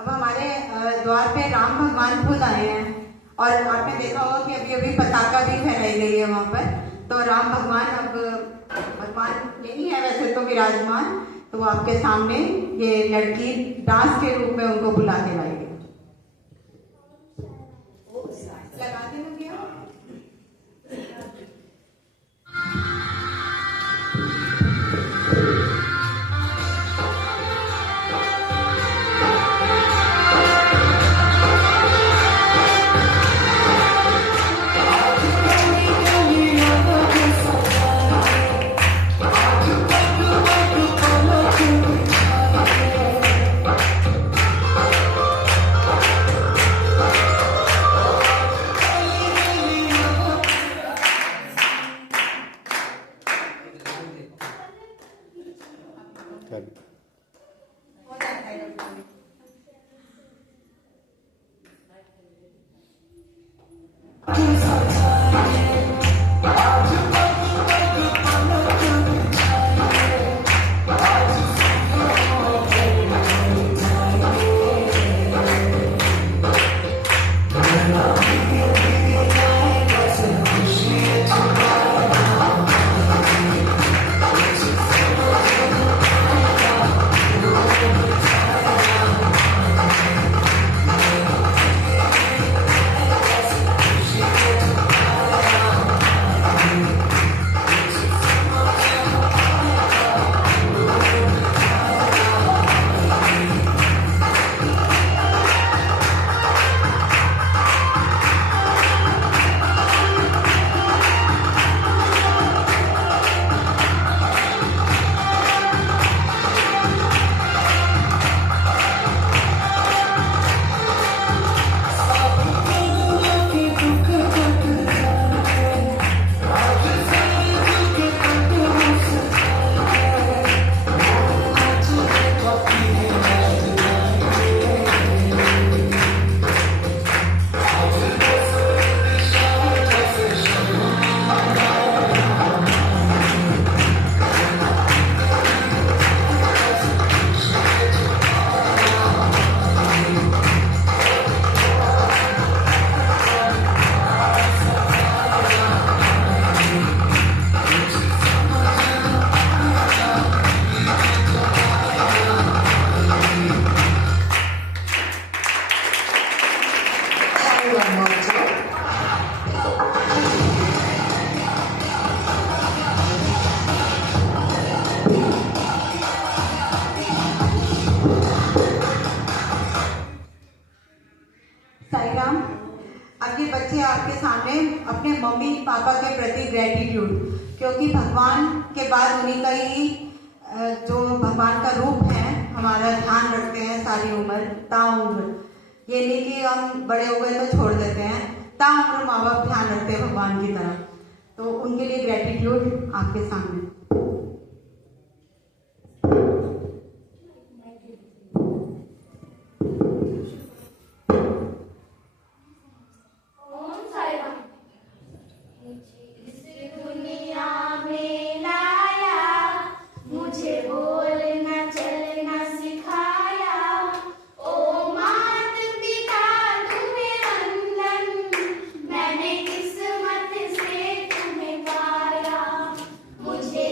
अब हमारे द्वार पे राम भगवान खुद आए हैं और आपने देखा होगा कि अभी अभी पताका भी फहराई गई है वहां पर। तो राम भगवान अब भगवान यही है वैसे तो विराजमान, तो वो आपके सामने ये लड़की डांस के रूप में उनको बुला के लाई गई। लगा देना भैया। साईराम। अब ये बच्चे आपके सामने अपने मम्मी पापा के प्रति ग्रेटिट्यूड, क्योंकि भगवान के बाद उन्हीं का ही जो भगवान का रूप है हमारा ध्यान रखते हैं सारी उम्र ताउम्र। ये नहीं कि हम बड़े हो गए तो छोड़ देते हैं, ताउम्र माँ बाप ध्यान रखते हैं भगवान की तरह। तो उनके लिए ग्रेटिट्यूड आपके सामने। मुझे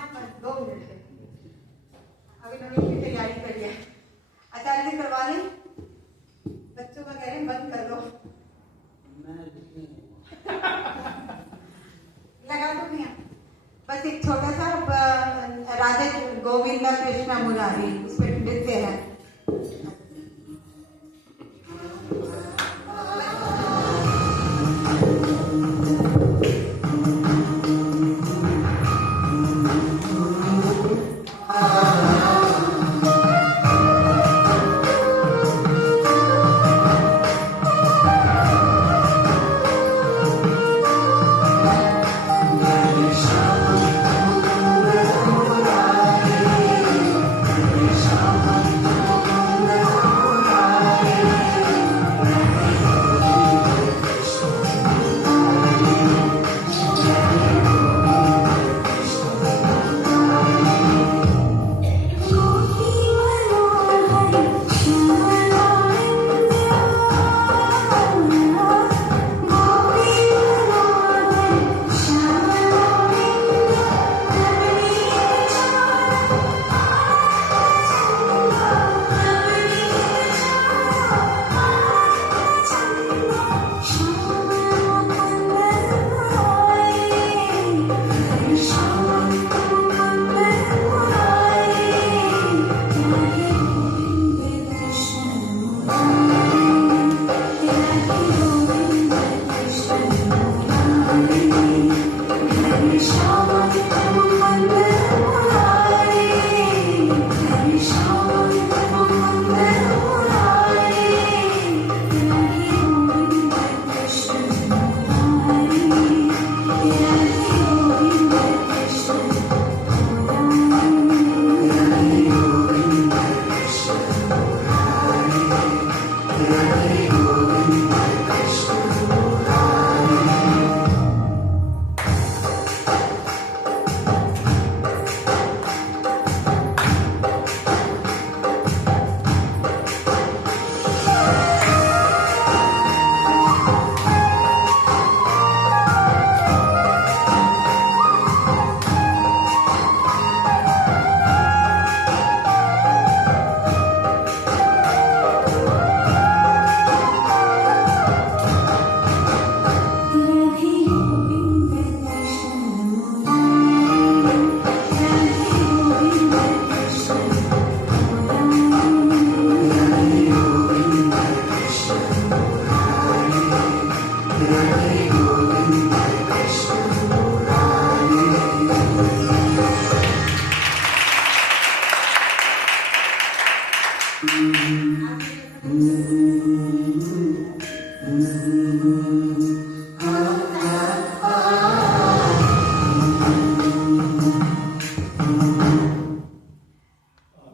5 मिनट के अभी नवीन की तैयारी करिए। आचार्य जी करवा लें, बच्चों का कह रहे हैं बंद कर दो। लगा दो भैया, बस एक छोटा सा राधे गोविंद कृष्ण मुरारी उस पर नृत्य है।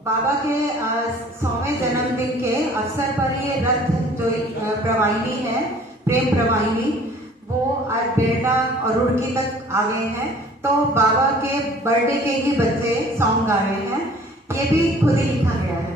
बाबा के 100वें जन्मदिन के अवसर पर ये रथ जो प्रवाहिनी है, प्रेम प्रवाहिनी, वो आज बेटा और रुड़की तक आ गए हैं। तो बाबा के बर्थडे के ही बच्चे सॉन्ग गा रहे हैं, ये भी खुद ही लिखा गया है।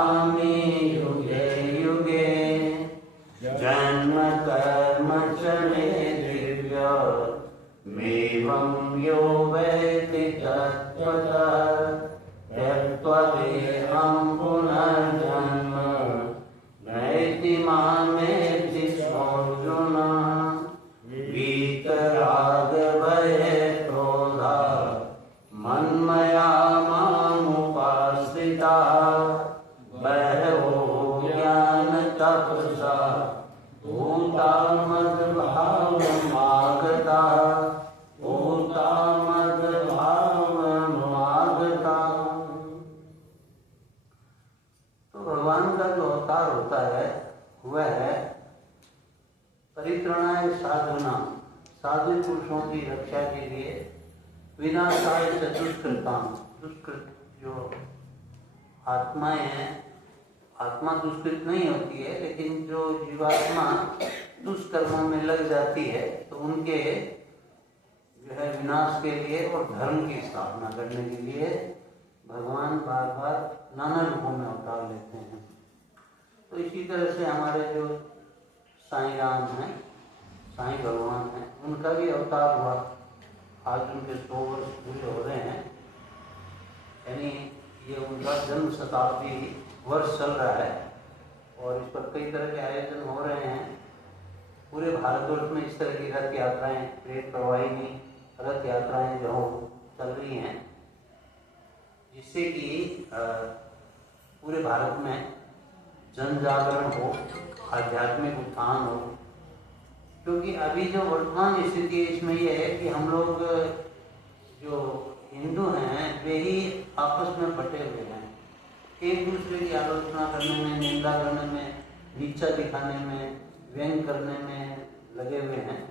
जन्म कर्म च मे दिव्य मेवं यो वेत्ति तत्त्वतः त्यक्त्वा देहं पुनर्जन्म नैति मामेति अर्जुन वीतराग भय क्रोधा मन्मया मामुपाश्रिता बहवो ज्ञान तपसा भूता मद्भावमागता भूता मद्भावमागता। तो भगवान का जो अवतार होता है वह है परित्रणाय साधुना, साधु पुरुषों की रक्षा के लिए, विनाशाय च दुष्कृताम, दुष्कृत जो आत्माएं हैं, आत्मा दुष्कृत नहीं होती है, लेकिन जो जीवात्मा दुष्कर्मों में लग जाती है तो उनके जो है विनाश के लिए और धर्म की स्थापना करने के लिए भगवान बार बार नाना रूपों में अवतार लेते हैं। तो इसी तरह से हमारे जो साईं राम हैं, साईं भगवान हैं, उनका भी अवतार हुआ। आज उनके 100 वर्ष पूरे हो रहे हैं, यानी ये उनका जन्म शताब्दी वर्ष चल रहा है और इस पर कई तरह के आयोजन हो रहे हैं। पूरे भारतवर्ष में इस तरह की रथ यात्राएं, प्रेत प्रवाहिनी रथ यात्राएं जो चल रही हैं, जिससे कि पूरे भारत में जन जागरण हो, आध्यात्मिक उत्थान हो। क्योंकि अभी जो वर्तमान स्थिति है इसमें यह है कि हम लोग जो हिंदू हैं वे ही आपस में बटे हुए हैं, एक दूसरे की आलोचना करने में, निंदा करने में, नीचा दिखाने में, व्यंग करने में लगे हुए हैं।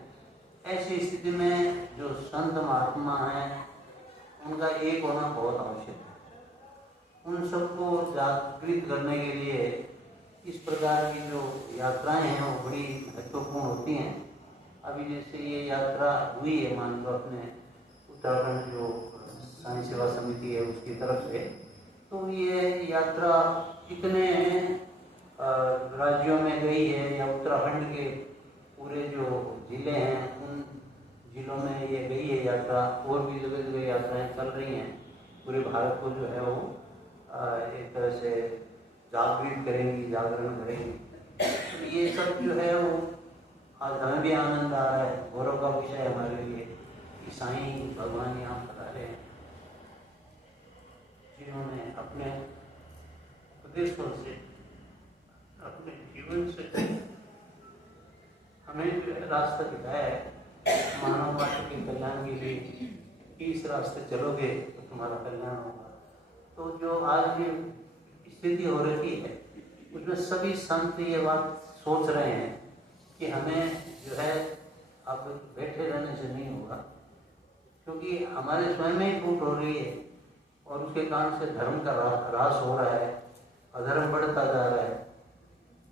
ऐसी स्थिति में जो संत महात्मा हैं उनका एक होना बहुत आवश्यक है। उन सबको जागृत करने के लिए इस प्रकार की जो यात्राएं हैं वो बड़ी महत्वपूर्ण होती हैं। अभी जैसे ये यात्रा हुई है, मान लो अपने उत्तराखंड जो साईं सेवा समिति है उसकी तरफ से, तो ये यात्रा कितने राज्यों में गई है, या उत्तराखंड के पूरे जो जिले हैं उन जिलों में ये गई है यात्रा, और भी जगह जगह यात्राएं चल रही हैं। पूरे भारत को जो है वो एक तरह से जागृत करेंगी, जागरण करेंगी। तो ये सब जो है वो आज हमें भी आनंद आ रहा है, गौरव का विषय हमारे लिए कि साईं भगवान यहाँ पधारे हैं, जिन्होंने अपने उपदेशों से, अपने जीवन से हमें जो रास्ता दिखाया है मानव मात्र के कल्याण के लिए कि इस रास्ते चलोगे तो तुम्हारा कल्याण होगा। तो जो आज ये स्थिति हो रही है उसमें सभी संत ये बात सोच रहे हैं कि हमें जो है अब बैठे रहने से नहीं होगा, क्योंकि हमारे स्वयं में ही टूट हो रही है और उसके कारण से धर्म का ह्रास हो रहा है, अधर्म बढ़ता जा रहा है।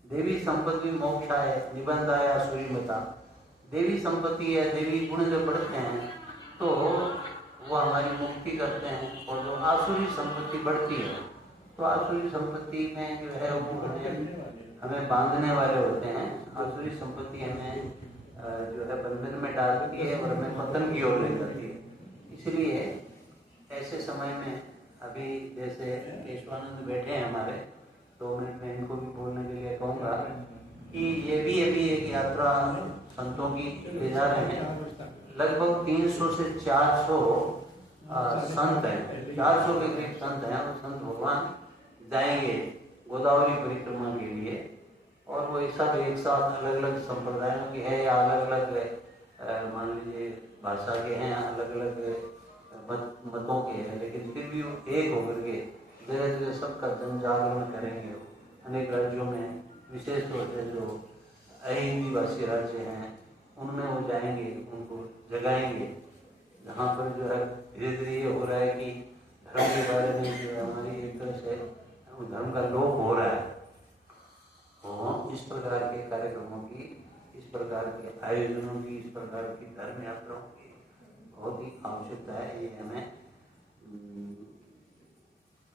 देवी संपत्ति मोक्षाय निबंधाय आसुरीमता, देवी संपत्ति या देवी गुण जो बढ़ते हैं तो वो हमारी मुक्ति करते हैं, और जो आसुरी संपत्ति बढ़ती है तो आसुरी संपत्ति में जो है वो हमें बांधने वाले होते हैं। आसुरी संपत्ति हमें जो है बंधन में डालती है और हमें पतन की ओर ले जाती है। इसलिए ऐसे समय में अभी जैसे केशवानंद बैठे हैं हमारे, 2 मिनट में इनको भी बोलने के लिए कहूँगा कि ये भी अभी एक यात्रा संतों की ले जा रहे हैं। लगभग 300 से 400 संत हैं, 400 के करीब संत हैं, और संत भगवान जाएंगे गोदावरी परिक्रमा के लिए। और वो सब एक साथ अलग अलग संप्रदायों के हैं या अलग अलग मान लीजिए भाषा के हैं, अलग अलग मतों के हैं, लेकिन फिर भी वो एक होकर के जगह जगह सबका जन जागरण करेंगे। अनेक राज्यों में विशेष तौर से जो अहिंदी भाषी राज्य हैं उनमें वो जाएंगे, उनको जगाएंगे, जहाँ पर जो है धीरे धीरे ये हो रहा है कि धर्म के बारे में जो है हमारी एक तरह से धर्म का लोप हो रहा है। तो इस प्रकार के कार्यक्रमों की, इस प्रकार के आयोजनों की, इस प्रकार की धर्म यात्राओं की बहुत ही आवश्यकता है। ये हमें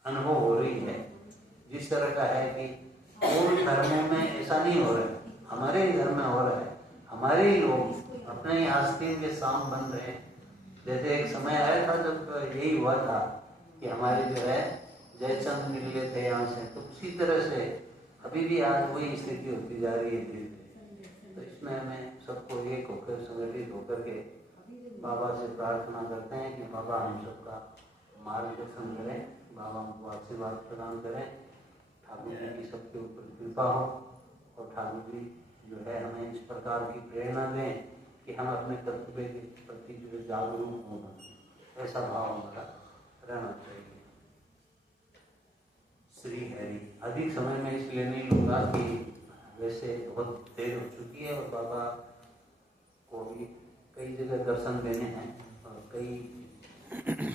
अनुभव हो रही है। जिस तरह का है कि पूर्ण धर्मों में ऐसा नहीं हो रहा है, हमारे ही घर में हो रहा है, हमारे ही लोग अपने ही आस्तीन के सांप बन रहे हैं। जैसे एक समय आया था जब यही हुआ था कि हमारे जो है जयचंद मिले थे यहाँ से, तो उसी तरह से अभी भी आज वही स्थिति होती जा रही है धीरे धीरे। तो इसमें हमें सबको एक होकर संगठित होकर के बाबा से प्रार्थना करते हैं कि बाबा हम सबका मार्गदर्शन करें, बाबा हमको आशीर्वाद प्रदान करें, ठाकुर जी की सबके ऊपर कृपा हो और ठाकुर जी जो है हमें इस प्रकार की प्रेरणा दें कि हम अपने कर्तव्य के प्रति जो है जागरूक होना, ऐसा भाव हमारा रहना चाहिए। श्री हरि। अधिक समय में इसलिए नहीं लूँगा कि वैसे बहुत देर हो चुकी है और बाबा को भी कई जगह दर्शन देने हैं और कई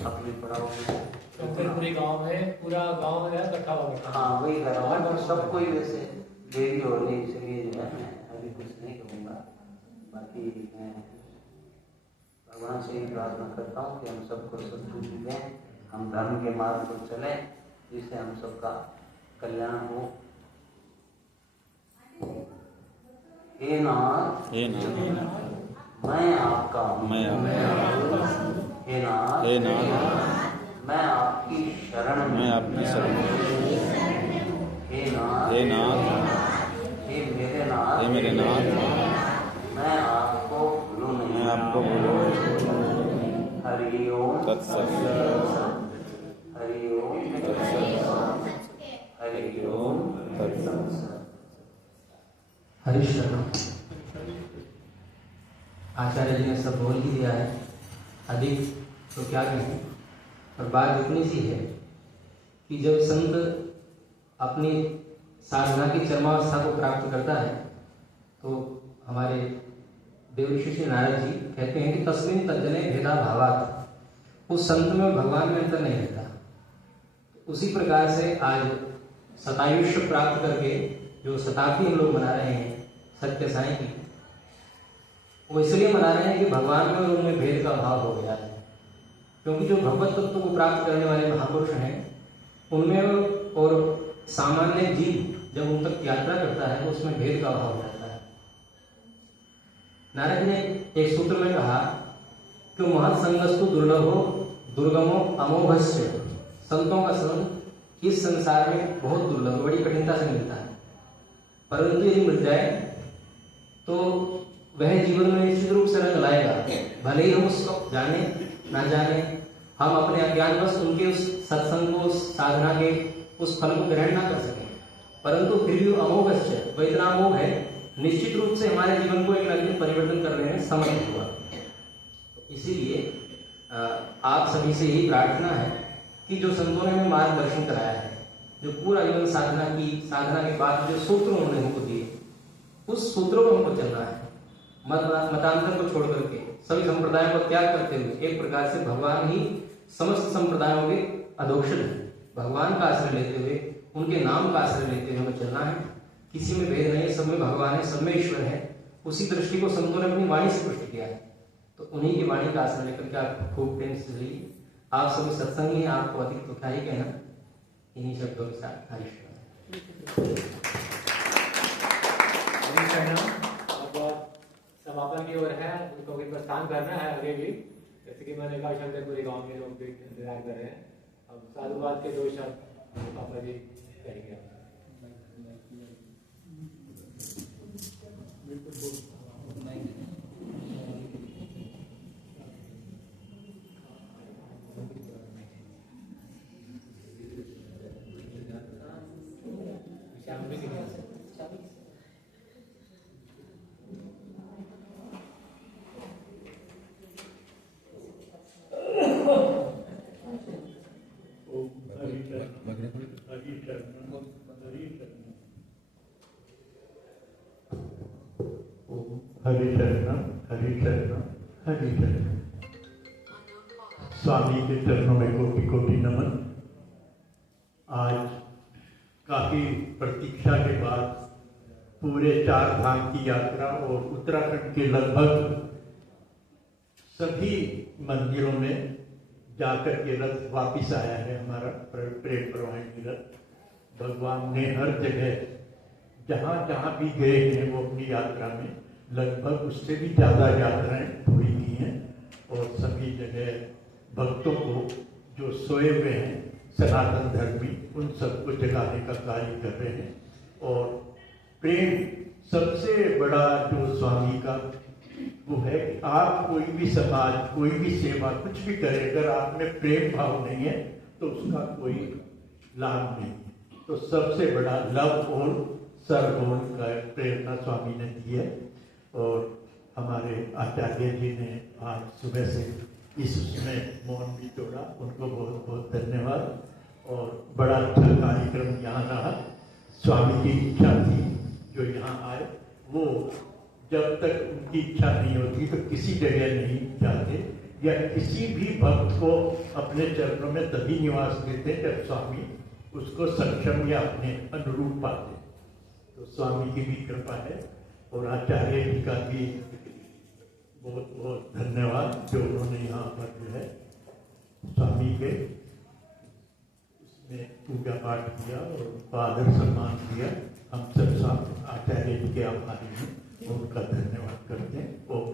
अपने पड़ाव में पूरे गांव में पूरा गांव में इकट्ठा हो गया। हाँ वही कर रहा हूँ, सबको ही वैसे देरी हो रही, इसलिए जो है मैं अभी कुछ नहीं कहूँगा। बाकी मैं भगवान से ही प्रार्थना करता हूँ कि हम सबको सद्बुद्धि दें, हम धर्म के मार्ग पर चलें जिससे हम सबका कल्याण हो। हे नाथ मैं आपका हूँ, हे नाथ मैं आपकी शरण में, हे नाथ हे मेरे नाथ मैं आपको भूलूं नहीं। हरि ओम तत्सत। हरि ओम तत्सत। हरि ओम तत्सत। हरिशरण। आचार्य जी ने सब बोल ही दिया है, अधिक तो क्या कहें, और बात इतनी सी है कि जब संत अपनी साधना की चरमावस्था को प्राप्त करता है तो हमारे देवऋषि श्री नारद जी कहते हैं कि तस्मिन् तज्जने भेदा भावात्, उस संत में भगवान में अंतर नहीं रहता। उसी प्रकार से आज शतायुष्य प्राप्त करके जो शताब्दी हम लोग मना रहे हैं सत्य साई की, वो इसलिए मना रहे हैं कि भगवान में और उनमें भेद का भाव हो गया है। क्योंकि जो भगवत तत्व को प्राप्त करने वाले महापुरुष हैं उनमें और सामान्य जीव जब उन तक यात्रा करता है तो उसमें भेद का भाव रहता है। नारद ने एक सूत्र में कहा कि महत्संगस्तु दुर्लभो दुर्गमो अमोघस्य, संतों का संग इस संसार में बहुत दुर्लभ, बड़ी कठिनता से मिलता है, परंतु यदि मिल जाए तो वह जीवन में निश्चित रूप से रंग लाएगा। भले ही हम उसको जाने ना जाने, हम अपने अज्ञानवश उनके उस सत्संग को, उस साधना के उस फल को ग्रहण ना कर सकें, परंतु फिर भी अमोघस्य, वह इतना अमोघ है, निश्चित रूप से हमारे जीवन को एक न एक परिवर्तन करने में समर्थ हुआ। इसीलिए आप सभी से यही प्रार्थना है कि जो संतों ने हमें मार्गदर्शन कराया है, जो पूरा जीवन साधना की, साधना के बाद जो सूत्र उन्होंने हमको दिए, उस सूत्रों को हमको चलना है। मतांतर को छोड़ करके सभी संप्रदायों को त्याग करते हुए एक प्रकार से भगवान ही समस्त संप्रदायों के अधोक्षण है। भगवान का आश्रय लेते हुए, उनके नाम का आश्रय लेते हुए हमें चलना है। किसी में भेद नहीं है, सब में भगवान है, सब में ईश्वर है। उसी दृष्टि को संतों ने अपनी वाणी से पुष्ट किया है, तो उन्हीं की वाणी का आश्रय लेकर के आप खूब प्रेम से चलिए। आप सभी सत्संग ही, आपको अधिक तो क्या ही कहना, इन्हीं शब्दों के साथ हरिश्वर समापन की ओर है, उनको भी प्रस्थान करना है आगे भी। जैसे कि मैंने कहा शब्द पूरे गांव के लोग भी इंतजार कर रहे हैं। अब साधुवाद के 2 शब्द पापा जी कहेंगे। हरिचरणम हरिचरणम। स्वामी के चरणों में कोटि कोटि नमन। आज काफी प्रतीक्षा के बाद पूरे 4 धाम की यात्रा और उत्तराखंड के लगभग सभी मंदिरों में जाकर के रथ वापिस आया है हमारा प्रेम प्रवाहिनी रथ। भगवान ने हर जगह जहाँ जहाँ भी गए हैं वो अपनी यात्रा में लगभग उससे भी ज़्यादा यात्राएं पूरी की हैं और सभी जगह भक्तों को जो सोए हुए हैं सनातन धर्मी उन सबको जगाने का कार्य कर रहे हैं। और प्रेम सबसे बड़ा जो स्वामी का वो है कि आप कोई भी समाज कोई भी सेवा कुछ भी करें, अगर आप में प्रेम भाव नहीं है तो उसका कोई लाभ नहीं है। तो सबसे बड़ा लव और सर्वगुण का प्रेरणा स्वामी ने दी है। और हमारे आचार्य जी ने आज सुबह से इस उसमें मौन भी तोड़ा, उनको बहुत बहुत धन्यवाद। और बड़ा अच्छा कार्यक्रम यहाँ रहा। स्वामी की इच्छा थी जो यहाँ आए, वो जब तक उनकी इच्छा नहीं होती तो किसी जगह नहीं जाते, या किसी भी भक्त को अपने चरणों में तभी निवास देते जब स्वामी उसको सक्षम या अपने अनुरूप पाते। तो स्वामी की भी कृपा है और आचार्य जी का भी बहुत बहुत धन्यवाद जो उन्होंने यहाँ पर जो है स्वामी के उसमें पूजा पाठ किया और उनको आदर सम्मान किया। हम सब आचार्य जी के आभारी हैं, उनका धन्यवाद करते हैं। ओम